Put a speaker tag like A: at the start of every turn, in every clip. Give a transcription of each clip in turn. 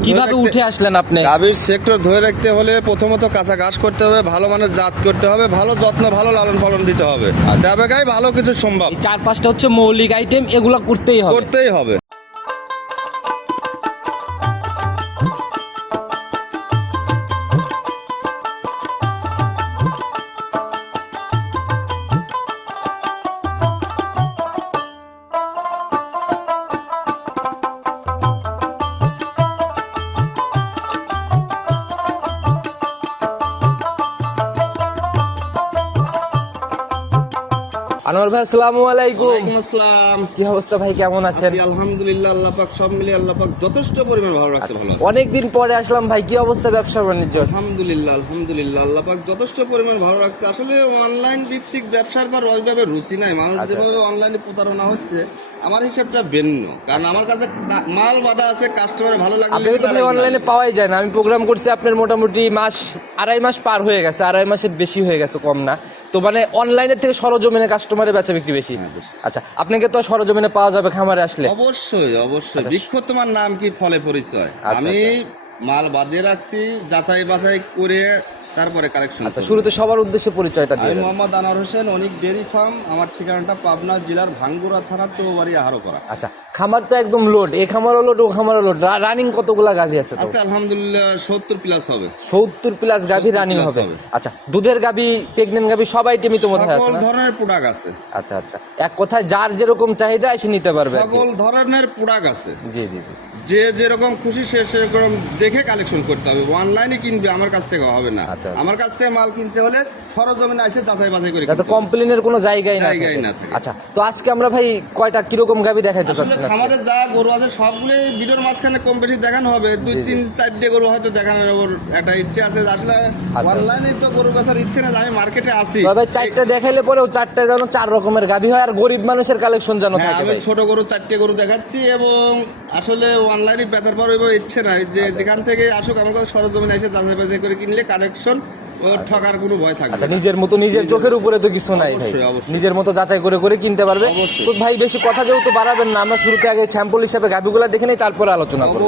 A: কীভাবে উঠে আসলেন আপনি?
B: গাভীর সেক্টর ধরে রাখতে হলে প্রথমত কাঁচা ঘাস করতে হবে ভালো মানের জাত করতে হবে ভালো যত্ন ভালো লালন পালন দিতে হবে। যাবে গায়ে ভালো কিছু সম্ভব।
A: চার পাঁচটা হচ্ছে মৌলিক আইটেম এগুলো করতেই হবে।
B: করতেই হবে।
A: আনোয়ার ভাই আসসালামু আলাইকুম।
B: ওয়ালাইকুম আসসালাম।
A: কি অবস্থা ভাই কেমন আছেন?
B: আছি আলহামদুলিল্লাহ আল্লাহ পাক সব মিলিয়ে আল্লাহ পাক যথেষ্ট পরিমাণ ভালো রাখছে ভালো আছে।
A: অনেকদিন পরে আসলাম ভাই কি অবস্থা ব্যবসা বাণিজ্য
B: আলহামদুলিল্লাহ আলহামদুলিল্লাহ আল্লাহ পাক যথেষ্ট পরিমাণ ভালো রাখছে। আসলে অনলাইন ভিত্তিক ব্যবসার পর ওইভাবে রুচি নাই মানুষ
A: আচ্ছা,
B: যেভাবে অনলাইনে প্রতারণা হচ্ছে আমার হিসাবটা ভিন্ন। কারণ আমার কাছে মাল বাধা আছে কাস্টমার ভালো লাগলে
A: আপনাকে তো অনলাইনে পাওয়াই যায় না। আমি প্রোগ্রাম করছি আপনার মোটামুটি মাস আড়াই মাস পার হয়ে গেছে আড়াই মাসের বেশি হয়ে গেছে কম না। তো মানে অনলাইনের থেকে সরজমিনে কাস্টমারে বেচা বিক্রি বেশি। আচ্ছা আপনাকে তো সরজমিনে পাওয়া যাবে খামারে আসলে।
B: অবশ্যই অবশ্যই। বৃক্ষ তোমার নাম কি ফলে পরিচয়?
A: আচ্ছা,
B: আমি মাল বাদে রাখছি যাচাই বাছাই করে তারপরে কালেকশন
A: আচ্ছা শুরুতে সবার উদ্দেশ্যে পরিচয়টা
B: আমি মোহাম্মদ আনোয়ার হোসেন অনিক ডেয়ারি ফার্ম আমার ঠিকানাটা পাবনা জেলার ভাঙ্গুরা থানা চৌবাড়ি আহারোপাড়া
A: আচ্ছা খামার তো একদম লোড এ খামারও লোড ও খামারও লোড রানিং কতগুলা গাভী আছে
B: আছে আলহামদুলিল্লাহ সত্তর প্লাস হবে।
A: সত্তর প্লাস গাভী রানিং হবে। আচ্ছা দুধের গাভী প্রেগনেন্ট গাভী সব আইটেমই তো মধ্যে আছে
B: সকল ধরনের প্রোডাক্ট আছে।
A: আচ্ছা আচ্ছা। এক কথায় যার যেরকম চাহিদা এসে নিতে পারবে
B: সকল ধরনের প্রোডাক্ট আছে।
A: জি জি জি।
B: যে যেরকম খুশি সে সেরকম দেখে কালেকশন করতে হবে। অনলাইনে কিনবে আমার কাছ থেকে হবে না।
A: আচ্ছা, আচ্ছা।
B: আমার কাছ থেকে মাল কিনতে হলে সরজমিনে এসে যাচাই বাছাই করে
A: যাতে
B: কিনতে
A: কমপ্লেনের কোনো জায়গায় না
B: জায়গাই না
A: আচ্ছা তো আজকে আমরা ভাই কয়টা কীরকম গাবি দেখাইতে আজকে?
B: খামারে যা গরু আছে সবগুলোই ভিডিওর মাঝখানে কম বেশি দেখানো হবে। দুই তিন চারটে গরু হয়তো দেখানোর ওর একটা ইচ্ছে আছে। আসলে
A: আচ্ছা।
B: অনলাইনে তো গরু বেচার ইচ্ছে না আমি মার্কেটে আসি
A: ভাই চারটা দেখাইলে পরেও চারটা যেন চার রকমের গাবি হয় আর গরিব মানুষের কালেকশন যেন
B: হ্যাঁ
A: থাকে
B: আমি ছোট গরু চারটে গরু দেখাচ্ছি এবং আসলে অনলাইনে বেতার পর ইচ্ছে নাই যে। যেখান থেকে আসুক, আমার কাছে সরজমিনে এসে যাচাই বাছাই করে কিনলে কানেকশন ও ঠকার কোনো ভয় থাকবে
A: আচ্ছা নিজের মতো নিজের চোখের উপরে তো কিছু নাই ভাই। নিজের মতো যাচাই করে করে কিনতে পারবে। তো ভাই বেশি কথা যেহেতু বাড়াবেন না আমরা শুরুতে আগে স্যাম্পল হিসাবে গাভীগুলা দেখে নেই তারপরে আলোচনা করব।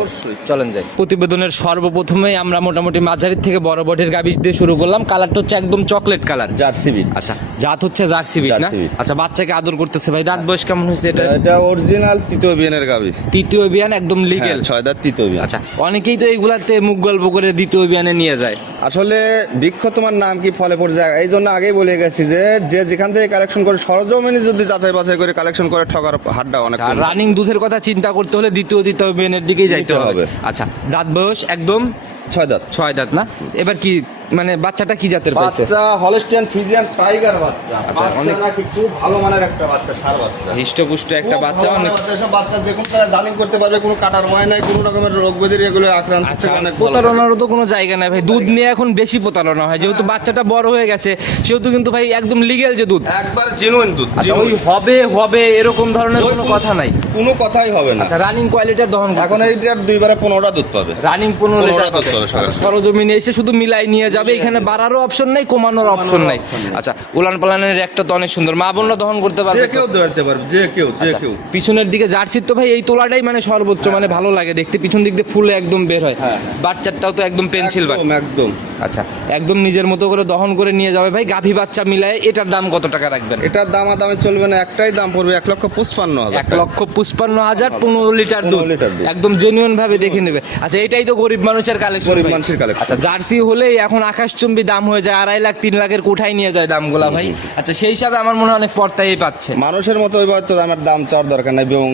A: চলেন যাই। প্রতিবেদনের সর্বপ্রথমেই আমরা মোটামুটি মাঝারি থেকে বড় বটের গাভী দিয়ে শুরু করলাম। কালারটা হচ্ছে একদম চকলেট কালার।
B: Jersey bit.
A: আচ্ছা জাত হচ্ছে জার্সি বিট না? আচ্ছা বাচ্চাকে আদর করতেছে ভাই। দাঁত বয়স কেমন হয়েছে এটা?
B: এটা অরিজিনাল তৃতীয় বিয়ানের গাবি
A: তৃতীয় বিয়ান একদম লিগেল
B: ছয় দাঁত তৃতীয় বিয়ান।
A: আচ্ছা অনেকেই তো এইগুলাতে মুখ গল্প করে দ্বিতীয় বিয়ানে নিয়ে যায়।
B: আসলে বৃক্ষ তোমার নাম কি ফলে পড়ে যায়? এই জন্য আগেই বলে গেছি যে যে যেখান থেকে কালেকশন করে সরজমিনে যদি যাচাই বাছাই করে কালেকশন করে ঠকার হাড্ডা অনেক
A: রানিং দুধের কথা চিন্তা করতে হলে দ্বিতীয় দ্বিতীয় মেনের দিকেই যাইতে হবে। আচ্ছা দাঁত বয়স একদম
B: ছয় দাঁত।
A: ছয় দাঁত না? এবার কি মানে বাচ্চাটা কি জাতের পাইছে
B: বাচ্চা হলস্টিয়ান ফ্রিজিয়ান টাইগার বাচ্চা।
A: আচ্ছা,
B: বাচ্চা নাকি খুব ভালো মানের একটা বাচ্চা সার বাচ্চা।
A: হৃষ্টপুষ্ট একটা বাচ্চা অনেক
B: বাচ্চা, বাচ্চা দেখুন তারা দালিং করতে পারবে কোনো কাটার ভয় নাই কোনো রকমের রোগ ব্যাধির এগুলো আক্রান্ত থেকে অনেক
A: প্রতারণারও তো কোনো জায়গা নাই ভাই দুধ নিয়ে এখন বেশি প্রতারণা হয় যেহেতু বাচ্চাটা বড় হয়ে গেছে সেহেতু কিন্তু ভাই একদম লিগেল যে দুধ।
B: একবার জেনুইন দুধ
A: আচ্ছা ওই হবে হবে এরকম ধরনের কোনো কথা নাই।
B: কোনো কথাই হবে না।
A: আচ্ছা রানিং কোয়ালিটির দহন
B: এখন এই এইটার দুইবারে পনেরোটা দুধ পাবে।
A: রানিং পনেরো লিটার
B: পাবে।
A: সরজমিনে এসে শুধু মিলাই নিয়ে যাবে এখানে বাড়ারও অপশন নাই কমানোর অপশন নাই। আচ্ছা উলান পালানের একটা তো অনেক সুন্দর। মা বোনরা দহন করতে পারবে
B: যে কেউ দৌড়াতে পারবে যে কেউ যে
A: আচ্ছা,
B: কেউ।
A: পিছনের দিকে জার্সির তো ভাই এই তোলাটাই মানে সর্বোচ্চ মানে ভালো লাগে দেখতে। পিছন দিক দিয়ে ফুলে একদম বের হয়।
B: হ্যাঁ।
A: বাচ্চাটাও তো একদম পেন্সিল বাট
B: একদম।
A: আচ্ছা একদম নিজের মতো করে দহন করে নিয়ে যাবে ভাই। গাভী বাচ্চা মিলায় এটার দাম কত টাকা রাখবেন?
B: এটার দাম দামে চলবে না একটাই দাম পড়বে এক লক্ষ পঁচপান্ন হাজার
A: এক লক্ষ পুষ্পান্ন হাজার পনেরো লিটার দুধ।
B: 15 লিটার দুধ।
A: একদম জেনুইন ভাবে দেখে নেবে। আচ্ছা এটাই তো গরিব মানুষের কালেকশন
B: গরিব মানুষের collection।
A: আচ্ছা জার্সি হলেই এখন আকাশচুম্বী দাম হয়ে যায় আড়াই লাখ তিন লাখের কোঠায় নিয়ে যায় দামগুলা ভাই। আচ্ছা সেই হিসাবে আমার মনে হয় অনেক পর্তাই পাচ্ছে।
B: মানুষের মতো তো আমার দাম চাওয়ার দরকার নাই এবং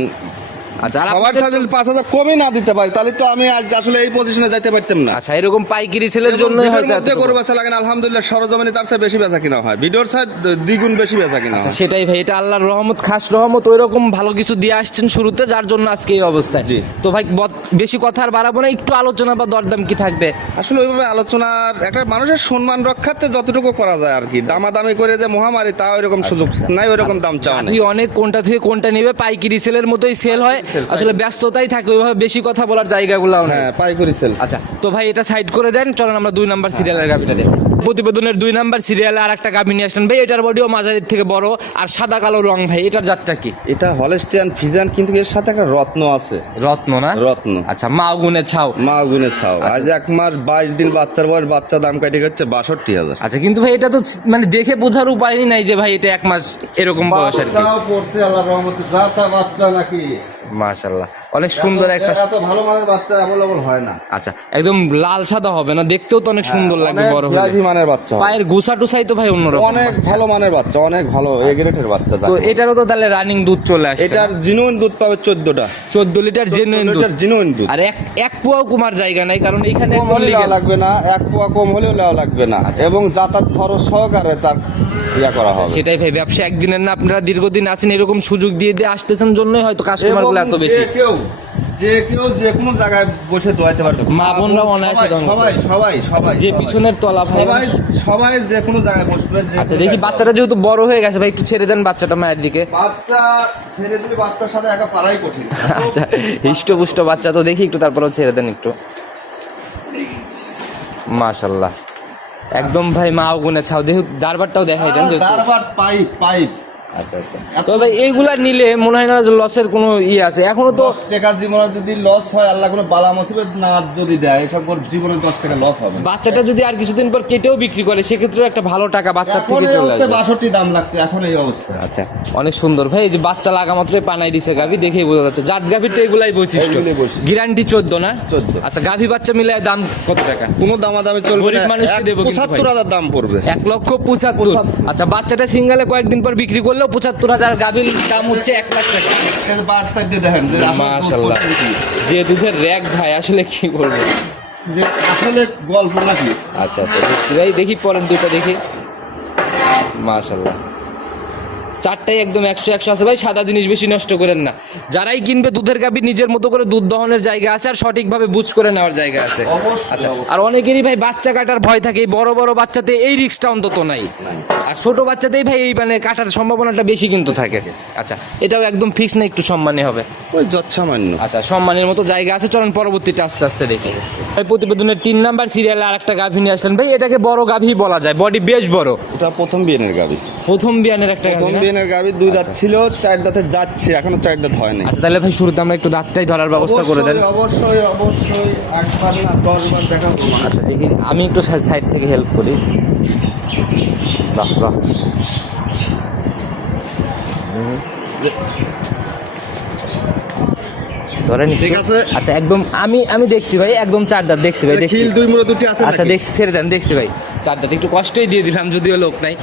A: আচ্ছা আর
B: সবার সাথে পাঁচ হাজার না দিতে পারি তাহলে তো আমি আজ আসলে এই পজিশনে যাইতে পারতাম না।
A: আচ্ছা এরকম পাইকারি জন্যই হয়তো।
B: গরু বেচা লাগে না আলহামদুলিল্লাহ সরজমিনে তার চেয়ে বেশি বেচা কিনা হয়। ভিডিওর দ্বিগুণ বেশি বেচা কিনা
A: আচ্ছা সেটাই ভাই এটা আল্লাহর রহমত খাস রহমত ওই রকম ভালো কিছু দিয়ে আসছেন শুরুতে যার জন্য আজকে এই অবস্থায়।
B: জি।
A: তো ভাই বেশি কথা আর বাড়াবো না একটু আলোচনা বা দরদাম কি থাকবে?
B: আসলে ওইভাবে আলোচনার একটা মানুষের সম্মান রক্ষার্থে যতটুকু করা যায় আর কি। দামাদামি করে যে মহামারী তা ওইরকম সুযোগ নাই ওইরকম দাম চাওয়া নেই।
A: আপনি অনেক কোনটা থেকে কোনটা নেবে পাইকারি সেলের মতোই সেল হয়। আসলে ব্যস্ততাই থাকে ওইভাবে বেশি কথা বলার জায়গাগুলো
B: হ্যাঁ পাই করেছেন
A: আচ্ছা তো ভাই এটা সাইড করে দেন চলেন আমরা দুই নাম্বার সিরিয়ালের গাবিটা দেখি। প্রতিবেদনের দুই নাম্বার সিরিয়ালে আর একটা গাভী নিয়ে আসলেন। ভাই এটার বডিও মাঝারির থেকে বড় আর সাদা কালো রং ভাই এটার জাতটা কি?
B: এটা হলেস্টিয়ান ফিজান কিন্তু এর সাথে একটা রত্ন আছে।
A: রত্ন না?
B: রত্ন।
A: আচ্ছা মা গুনে ছাও।
B: মা গুনে ছাও। আজ এক মাস বাইশ দিন বাচ্চার বয়স বাচ্চা দাম কাটে হচ্ছে বাষট্টি হাজার।
A: আচ্ছা কিন্তু ভাই এটা তো মানে দেখে বোঝার উপায়ই নাই যে ভাই এটা এক মাস এরকম বয়স আর কি।
B: পড়ছে আল্লাহ রহমতে। যা তা বাচ্চা নাকি?
A: মাশাল্লাহ অনেক সুন্দর একটা
B: এত ভালো মানের বাচ্চা অ্যাভেলেবল হয় না।
A: আচ্ছা একদম লাল সাদা হবে না? দেখতেও তো অনেক সুন্দর লাগবে বড় হলে।
B: মানের বাচ্চা
A: পায়ের গুসা টুসাই তো ভাই অন্যরকম।
B: অনেক ভালো মানের বাচ্চা অনেক ভালো এগ্রেটের বাচ্চা
A: তো এটারও তো তাহলে রানিং দুধ চলে আসছে।
B: এটার জিনুইন দুধ পাবে চোদ্দটা।
A: চোদ্দ লিটার জেনুইন দুধ।
B: জিনুইন দুধ।
A: আর এক এক পোয়াও কুমার জায়গা নাই কারণ এইখানে
B: কম লাগবে না এক পোয়া কম হলেও লাগবে না। এবং যাতায়াত খরচ সহকারে তার ইয়া করা হবে।
A: সেটাই ভাই ব্যবসা একদিনের না আপনারা দীর্ঘদিন আছেন এরকম সুযোগ দিয়ে দিয়ে আসতেছেন জন্যই হয়তো কাস্টমারগুলো এত বেশি।
B: কেউ যে কেউ যে কোনো জায়গায় বসে দোয়াইতে পারবে।
A: মা বোনরাও অনায়াসে
B: সবাই, সবাই সবাই সবাই
A: যে পিছনের তলা
B: সবাই সবাই যে কোনো জায়গায় বসবে
A: আচ্ছা দেখি বাচ্চাটা যেহেতু বড় হয়ে গেছে ভাই একটু ছেড়ে দেন বাচ্চাটা মায়ের দিকে।
B: বাচ্চা ছেড়ে দিলে বাচ্চার সাথে একা পারাই কঠিন।
A: আচ্ছা হিষ্টপুষ্ট বাচ্চা তো দেখি একটু তারপরেও ছেড়ে দেন একটু। মাশাল্লাহ। একদম ভাই মা গুনে ছাও। দেখি দারবারটাও দেখাই দেন
B: দারবার পাইপ পাইপ।
A: আচ্ছা আচ্ছা। তো ভাই এইগুলা নিলে মনে হয় না যে লসের কোনো ইয়ে আছে। এখনও তো
B: টাকার জীবনে যদি লস হয় আল্লাহ কোনো বালা মুসিবত না যদি দেয় এসব জীবনে দশ টাকা লস হবে।
A: বাচ্চাটা যদি আর কিছুদিন পর কেটেও বিক্রি করে সেক্ষেত্রে একটা ভালো টাকা বাচ্চার থেকে চলে আসবে।
B: বাষট্টি দাম লাগছে এখন এই অবস্থা।
A: আচ্ছা অনেক সুন্দর। ভাই এই যে বাচ্চা লাগা মাত্রই পানাই দিছে গাভি দেখেই বোঝা যাচ্ছে। জাত গাভির তো এগুলাই বৈশিষ্ট্য। গ্যারান্টি চোদ্দ না?
B: 14
A: আচ্ছা গাভি বাচ্চা মিলে দাম কত টাকা?
B: কোনো দামাদামি চলবে
A: গরিব
B: এক
A: দেবো
B: পঁচাত্তর হাজার দাম পড়বে।
A: এক লক্ষ পঁচাত্তর। আচ্ছা বাচ্চাটা সিঙ্গেলে কয়েকদিন পর বিক্রি করলেও পঁচাত্তর হাজার গাভির দাম হচ্ছে এক লাখ টাকা। মাশাল্লাহ যে দুধের র্যাক ভাই আসলে কি বলব?
B: যে আসলে গল্প নাকি?
A: আচ্ছা আচ্ছা ভাই দেখি পরের দুটো দেখি। মাশাল্লাহ চারটাই একদম একশো একশো আছে। ভাই সাদা জিনিস বেশি নষ্ট করেন না। যারাই কিনবে দুধের গাভি নিজের মতো করে দুধ দহনের জায়গা আছে আর সঠিকভাবে বুঝ করে নেওয়ার জায়গা আছে। আচ্ছা আর অনেকেরই ভাই বাচ্চা কাটার ভয় থাকে। বড় বড় বাচ্চাতে এই রিক্সটা অন্তত নাই। আর ছোট বাচ্চাতেই ভাই এই মানে কাটার সম্ভাবনাটা বেশি কিন্তু থাকে। আচ্ছা এটাও একদম ফিক্স না একটু সম্মানী হবে?
B: ওই যৎসামান্য।
A: আচ্ছা সম্মানের মতো জায়গা আছে চলেন পরবর্তীতে আস্তে আস্তে দেখি। ভাই প্রতিবেদনের তিন নাম্বার সিরিয়ালে আর একটা গাভী নিয়ে আসলেন। ভাই এটাকে বড় গাভী বলা যায় বডি বেশ বড়।
B: ওটা প্রথম বিয়েনের গাবি
A: প্রথম বিয়ানের একটা
B: প্রথম? বিয়েনের গাবি দুই দাঁত ছিল চার দাঁতে যাচ্ছে এখনও চার দাঁত হয়নি
A: আচ্ছা তাহলে ভাই শুরুতে আমরা একটু দাঁতটাই ধরার ব্যবস্থা করে দেন।
B: অবশ্যই অবশ্যই একবার না দশ বার দেখাবো।
A: আচ্ছা দেখি আমি একটু সাইড থেকে হেল্প করি। বাহ বাহ ধরেন
B: ঠিক আছে।
A: আচ্ছা একদম আমি আমি দেখছি ভাই একদম চার দাঁত দেখছি ভাই দেখছি।
B: দুই মুড়ো দুটি আছে
A: আচ্ছা দেখছি ছেড়ে দেন দেখছি ভাই। চার দাঁত একটু কষ্টই দিয়ে দিলাম যদিও লোক নাই।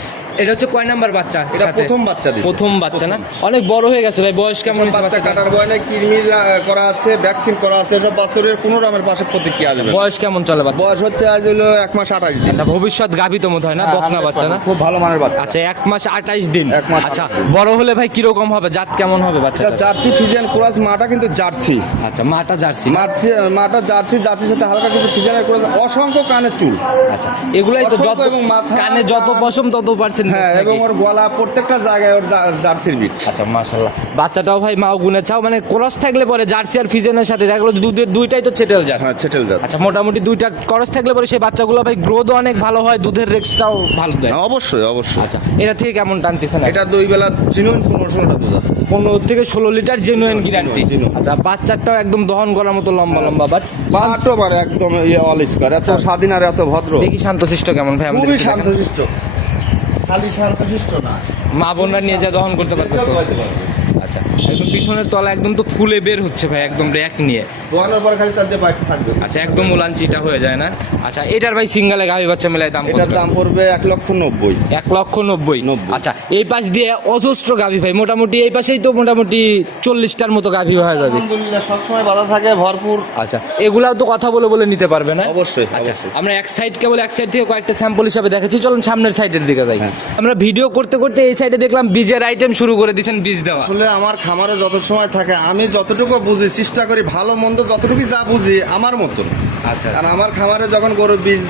A: এটা হচ্ছে কয় নাম্বার বাচ্চা
B: এটা প্রথম বাচ্চা
A: প্রথম বাচ্চা না? অনেক বড় হয়ে গেছে ভাই বয়স কেমন
B: বাচ্চা কাটার বয় নাই কিরমির করা আছে ভ্যাকসিন করা আছে সব বছরের কোনো রকমের পাশে প্রতিক্রিয়া আসবে
A: বয়স কেমন চলে বাচ্চা?
B: বয়স হচ্ছে আজ হলো এক মাস আঠাশ দিন।
A: আচ্ছা ভবিষ্যৎ গাভী তো মতো হয় না বকনা বাচ্চা না?
B: খুব ভালো মানের বাচ্চা।
A: আচ্ছা এক মাস আঠাইশ দিন।
B: এক মাস
A: আচ্ছা বড় হলে ভাই কীরকম হবে? জাত কেমন হবে
B: এটা
A: বাচ্চাটা
B: জার্সি ফিজিয়ান কোরাস মাটা কিন্তু জার্সি।
A: আচ্ছা মাটা জার্সি
B: মার্সি মাটা জার্সি জার্সির সাথে হালকা কিছু ফিজিয়ানের কোরাস অসংখ্য কানের চুল।
A: আচ্ছা এগুলাই তো যত
B: এবং
A: কানে যত পশম তত পার্সেন্ট
B: হ্যাঁ এবং ওর গলা প্রত্যেকটা জায়গায় ওর জার্সির বিট।
A: আচ্ছা মাশাল্লাহ বাচ্চাটাও ভাই মাও গুনে। চাও মানে ক্রস থাকলে পরে জার্সি আর ফিজেনের সাথে এগুলো দুধের দুইটাই তো ছেটেল যায়
B: হ্যাঁ ছেটেল জাত।
A: আচ্ছা মোটামুটি দুইটা ক্রস থাকলে পরে সেই বাচ্চাগুলো ভাই গ্রোথও অনেক ভালো হয় দুধের রেক্সটাও ভালো দেয়।
B: হ্যাঁ, অবশ্যই অবশ্যই।
A: আচ্ছা এটা থেকে কেমন টানতেছেন
B: এটা দুই বেলা জিনুইন পনেরো ষোলোটা দুধ আছে।
A: পনেরো থেকে ষোলো লিটার জেনুইন গ্যারান্টি। আচ্ছা বাচ্চাটাও একদম দহন করার মতো লম্বা লম্বা বাট
B: বাটো একদম ইয়ে অল স্কোয়ার এত স্বাধীন আর এত ভদ্র।
A: দেখি শান্তশিষ্ট কেমন ভাই আমাদের
B: খুবই শান্তশিষ্ট। খালি শান্তশিষ্ট না।
A: মা বোনরা নিয়ে যা দহন করতে পারবে তো। একদম পিছনের তলা একদম তো ফুলে বের হচ্ছে ভাই একদম র্যাক নিয়ে।
B: দোকানের পর খালি চারটে বাইক থাকবে।
A: আচ্ছা একদম উলানচিটা হয়ে যায় না? আচ্ছা এটার ভাই সিঙ্গেলে গাভি বাচ্চা মেলায় দাম
B: এটার? দাম পড়বে এক লক্ষ নব্বই।
A: এক লক্ষ নব্বই। আচ্ছা এই পাশ দিয়ে অজস্র গাভি ভাই মোটামুটি এই পাশেই তো মোটামুটি চল্লিশটার মতো গাভি হয়ে যাবে।
B: আলহামদুলিল্লাহ সবসময় বাধা থাকে ভরপুর।
A: আচ্ছা এগুলাও তো কথা বলে বলে নিতে পারবে না?
B: অবশ্যই,
A: আচ্ছা আমরা এক সাইড কেবল এক সাইড থেকে কয়েকটা স্যাম্পল হিসাবে দেখাচ্ছি চলুন সামনের সাইডের দিকে যাই।
B: হ্যাঁ।
A: আমরা ভিডিও করতে করতে এই সাইডে দেখলাম বীজের আইটেম শুরু করে দিয়েছেন বীজ দেওয়া।
B: আসলে আমার খামারে যত সময় থাকে আমি যতটুকু বুঝি চেষ্টা করি ভালো মন্দ যতটুকু যা বুঝি আমার মতন।
A: আচ্ছা।
B: আর আমার খামারে যখন গরু বীজ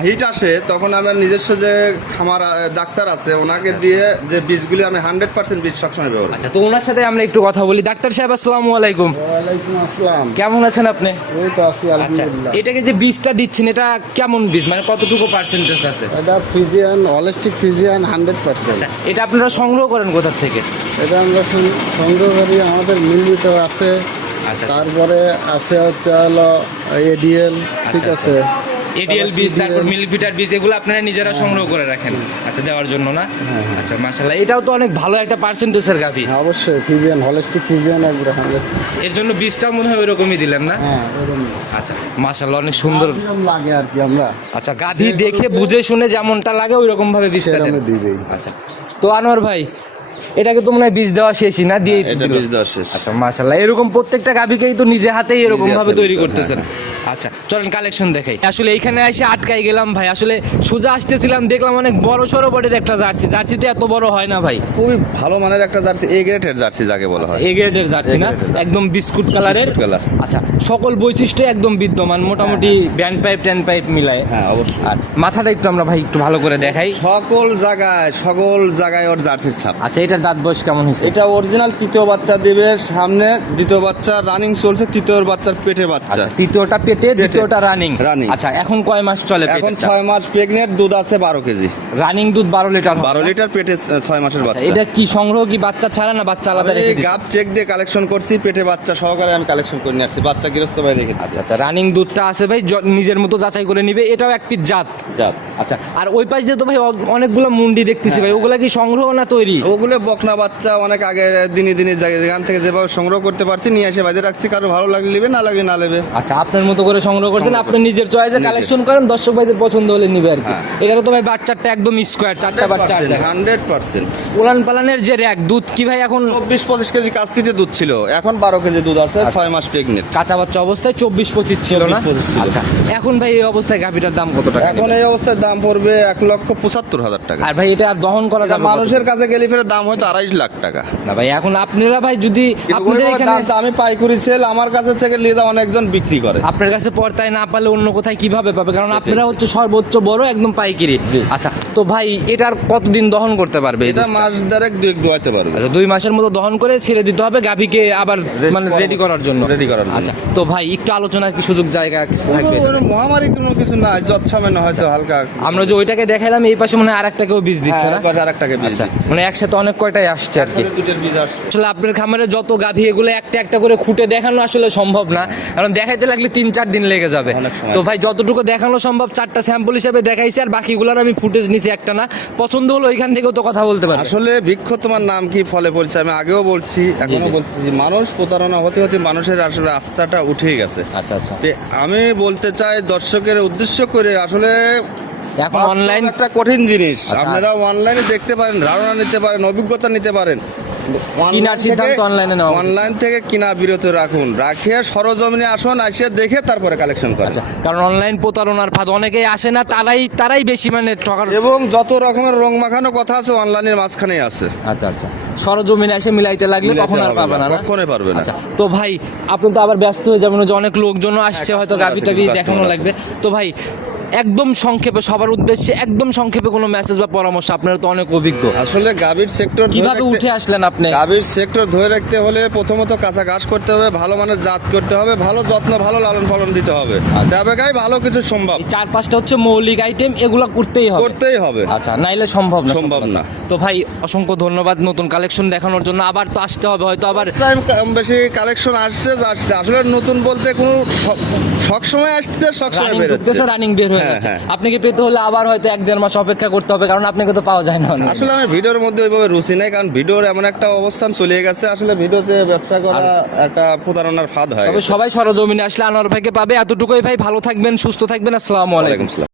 B: হিট আসে তখন আমার নিজস্ব যে খামার ডাক্তার আছে ওনাকে দিয়ে যে বীজগুলি আমি হান্ড্রেড পার্সেন্ট বীজ সবসময় ব্যবহার করি।
A: আচ্ছা তো ওনার সাথে আমরা একটু কথা বলি। ডাক্তার সাহেব আসসালামু আলাইকুম।
C: ওয়ালাইকুম আসসালাম।
A: কেমন আছেন আপনি?
C: এই তো আছি
A: আচ্ছা
C: আলহামদুলিল্লাহ।
A: এটাকে যে বীজটা দিচ্ছেন এটা কেমন বীজ? মানে কতটুকু পার্সেন্টেজ আছে?
C: এটা physician holistic physician hundred percent
A: আচ্ছা এটা আপনারা সংগ্রহ করেন কোথা থেকে?
C: এটা আমরা সংগ্রহ করি আমাদের মিলমিটার আছে।
A: আচ্ছা
C: তারপরে আছে হচ্ছে হলো এডিএল ঠিক
A: আচ্ছা,
C: আছে।
A: এডিএল বীজ তারপর মিলিমিটার বীজ এগুলো আপনারা নিজেরা সংগ্রহ করে রাখেন। আচ্ছা দেওয়ার জন্য না? আচ্ছা মাশাল্লাহ এটাও তো অনেক ভালো একটা পার্সেন্টেজের গাভি।
C: হ্যাঁ, অবশ্যই ফিজিয়ান হলিস্টিক ফিজিয়ান
A: এর জন্য বীজটা মনে হয় ওইরকমই দিলেন না?
C: হ্যাঁ
A: আচ্ছা মাশাল্লাহ অনেক সুন্দর।
C: লাগে আর কি আমরা।
A: আচ্ছা গাভি দেখে বুঝে শুনে যেমনটা লাগে ওই রকম ভাবে বীজটা দেন
C: দিই।
A: আচ্ছা তো আনোয়ার ভাই এটাকে তো মনে হয় বীজ দেওয়া শেষই না? দিয়ে
B: এটা বীজ দেওয়া শেষ।
A: আচ্ছা মাশাল্লাহ এরকম প্রত্যেকটা গাভিকেই তো নিজে হাতেই এরকম ভাবে তৈরি
B: হ্যাঁ,
A: করতেছেন আচ্ছা চলেন কালেকশন দেখাই। আসলে এইখানে এসে আটকাই গেলাম ভাই। আসলে সোজা আসতেছিলাম দেখলাম অনেক বড় সড়ো বডির একটা জার্সি। জার্সি তো এত বড় হয় না ভাই।
B: খুবই ভালো মানের একটা জার্সি এ গ্রেডের জার্সি যাকে বলা হয়।
A: এ গ্রেডের জার্সি না? একদম বিস্কুট কালারের।
B: কালার।
A: আচ্ছা সকল বৈশিষ্ট্য একদম বিদ্যমান। মোটামুটি ব্যান্ড পাইপ ট্যান্ড পাইপ মিলায়।
B: হ্যাঁ অবশ্যই।
A: আর মাথাটা একটু আমরা ভাই একটু ভালো করে দেখাই।
B: সকল জায়গায় সকল জায়গায় ওর জার্সির ছাপ।
A: আচ্ছা এটার দাঁত বয়স কেমন হয়েছে?
B: এটা অরিজিনাল তৃতীয় বাচ্চা দেবে সামনে দ্বিতীয় বাচ্চা রানিং চলছে তৃতীয় বাচ্চার পেটে বাচ্চা।
A: আচ্ছা তৃতীয়টা পেটে দ্বিতীয়টা রানিং
B: রানিং
A: আচ্ছা এখন কয় মাস চলে
B: এখন ছয় মাস প্রেগনেন্ট দুধ আছে বারো কেজি।
A: রানিং দুধ বারো লিটার
B: বারো লিটার পেটে ছয় মাসের
A: আচ্ছা,
B: বাচ্চা।
A: এটা কি সংগ্রহ কি বাচ্চা ছাড়া না বাচ্চা আলাদা রেখে?
B: গাপ চেক দিয়ে কালেকশন করছি পেটে বাচ্চা সহকারে আমি কালেকশন করে নিয়ে আসছি। বাচ্চা গৃহস্থ ভাই রেখে আচ্ছা
A: আচ্ছা রানিং দুধটা আছে ভাই নিজের মতো যাচাই করে নিবে এটাও একটি জাত।
B: জাত।
A: আচ্ছা আর ওই পাশ দিয়ে তো ভাই অনেকগুলো মুন্ডি দেখতেছি ভাই ওগুলা কি সংগ্রহ না তৈরি?
B: ওগুলো বকনা বাচ্চা অনেক আগে দিনে দিনে যেখান থেকে যেভাবে সংগ্রহ করতে পারছি নিয়ে এসে বাজে রাখছি। কারও ভালো লাগলে নেবে না লাগলে না নেবে।
A: আচ্ছা আপনার মতো করে সংগ্রহ করছেন আপনি নিজের চয়েসে কালেকশন করেন দর্শক ভাইদের পছন্দ হলে নিবে আর কি।
B: হ্যাঁ।
A: এটা তো ভাই বাচ্চাটা একদম স্কোয়ার চারটা বাচ্চা
B: হান্ড্রেড পার্সেন্ট
A: উলান পালানের যে র্যাক দুধ কি ভাই এখন?
B: চব্বিশ পঁচিশ কেজি কাস্তিতে দুধ ছিল এখন বারো কেজি দুধ আছে ছয় মাস প্রেগনেন্ট
A: কাঁচা বাচ্চা অবস্থায় চব্বিশ পঁচিশ ছিল না? আচ্ছা এখন ভাই এই অবস্থায় গাভিটার দাম কত টাকা
B: এখন এই অবস্থায় দাম পড়বে এক লক্ষ পঁচাত্তর হাজার টাকা।
A: আর ভাই এটা আর দহন করা যাবে
B: মানুষের কাছে গেলে ফেরে দাম হয়তো আড়াইশ লাখ টাকা।
A: না ভাই এখন আপনারা ভাই যদি আপনাদের এখানে
B: আমি পাইকুরি সেল আমার কাছে থেকে নিয়ে যা অনেকজন বিক্রি করে।
A: আপনার কাছে পর্তায় না পারলে অন্য কোথায় কীভাবে পাবে? কারণ আপনারা হচ্ছে সর্বোচ্চ বড় একদম পাইকারি। আচ্ছা তো ভাই এটার কতদিন দহন করতে পারবে?
B: এটা মাস দেড়েক দুই দোয়াইতে পারবে।
A: আচ্ছা দুই মাসের মতো দহন করে ছেড়ে দিতে হবে গাভীকে আবার মানে রেডি করার জন্য।
B: ready করার জন্য।
A: আচ্ছা তো ভাই একটু আলোচনার কি সুযোগ জায়গা কিছু থাকবে?
B: মহামারী কোনো কিছু নাই যত সামান্য হয়তো হালকা
A: আমরা যে ওইটাকে দেখাইলাম এই পাশে মনে হয় আরেকটাকেও বীজ দিচ্ছে না?
B: আর একটাকে বীজ
A: আচ্ছা মানে একসাথে অনেক কয়টাই আসছে আর কি। আসলে আপনার খামারে যত গাভী এগুলো একটা একটা করে খুঁটে দেখানো আসলে সম্ভব না। কারণ দেখাইতে লাগলে তিন চার দিন লেগে যাবে। তো ভাই যতটুকু দেখানো সম্ভব চারটা স্যাম্পল হিসেবে দেখাইছি আর বাকিগুলোর আমি ফুটেজ নিছি একটা না। পছন্দ হলো ওইখান থেকেও তো কথা বলতে পারি
B: আসলে বৃক্ষ তোমার নাম কি ফলে পড়ছে আমি আগেও বলছি
A: এখনও
B: বলছি যে মানুষ প্রতারণা হতে হতে মানুষের আসলে আস্থাটা উঠেই গেছে।
A: আচ্ছা আচ্ছা।
B: আমি বলতে চাই দর্শকের উদ্দেশ্য করে আসলে
A: এখন অনলাইন
B: একটা কঠিন জিনিস
A: আচ্ছা।
B: আপনারা অনলাইনে দেখতে পারেন ধারণা নিতে পারেন অভিজ্ঞতা নিতে পারেন
A: কিনার সিদ্ধান্ত নেওয়া উচিত।
B: অনলাইন থেকে কিনা বিরত রাখুন রাখিয়ে সরজমিনে আসুন আসে দেখে তারপরে কালেকশন করেন
A: আচ্ছা কারণ অনলাইন প্রতারণার ফাঁদ অনেকেই আসে না তারাই তারাই বেশি মানে ঠকার
B: এবং যত রকমের রং মাখানো কথা আছে অনলাইনের মাঝখানেই আছে
A: আচ্ছা আচ্ছা সরজমিনে এসে মিলাইতে লাগলে কখন আর পাবে না?
B: কখনোই পারবে না।
A: আচ্ছা তো ভাই আপনি তো আবার ব্যস্ত হয়ে যাবেন যে অনেক লোকজন আসছে
B: হ্যাঁ,
A: হয়তো গাভি টাভি দেখানো লাগবে তো ভাই একদম সংক্ষেপে সবার উদ্দেশ্যে একদম সংক্ষেপে কোনো মেসেজ বা পরামর্শ আপনারা তো অনেক অভিজ্ঞ।
B: আসলে গাভীর সেক্টর
A: কীভাবে উঠে আসলেন আপনি?
B: গাভীর সেক্টর ধরে রাখতে হলে প্রথমত কাঁচা ঘাস করতে হবে ভালো মানের জাত করতে হবে ভালো যত্ন ভালো লালন পালন দিতে হবে। তবে গাই ভালো কিছু সম্ভব।
A: চার পাঁচটা হচ্ছে মৌলিক আইটেম এগুলো করতেই হবে।
B: করতেই হবে।
A: আচ্ছা নাইলে সম্ভব না
B: সম্ভব না।
A: তো ভাই অসংখ্য ধন্যবাদ নতুন কালেকশন দেখানোর জন্য। আবার তো আসতে হবে হয়তো আবার
B: টাইম কম বেশি কালেকশন আসছে যাচ্ছে। আসলে নতুন বলতে কোনো সব সময় আসছে সব সময় বের হচ্ছে
A: রানিং বের হ্যাঁ। আপনাকে পেতে হলে আবার হয়তো এক দেড় মাস অপেক্ষা করতে হবে কারণ আপনাকে তো পাওয়া যায় না
B: আসলে আমি ভিডিওর মধ্যে ওইভাবে রুচি নাই কারণ ভিডিওর এমন একটা অবস্থান চলে গেছে। আসলে ভিডিওতে ব্যবসা করা একটা প্রতারণার ফাঁদ হয়।
A: তবে সবাই সরজমিনে আসলে আনোয়ার ভাইকে পাবে। এতটুকুই ভাই ভালো থাকবেন সুস্থ থাকবেন। আসসালামু আলাইকুম।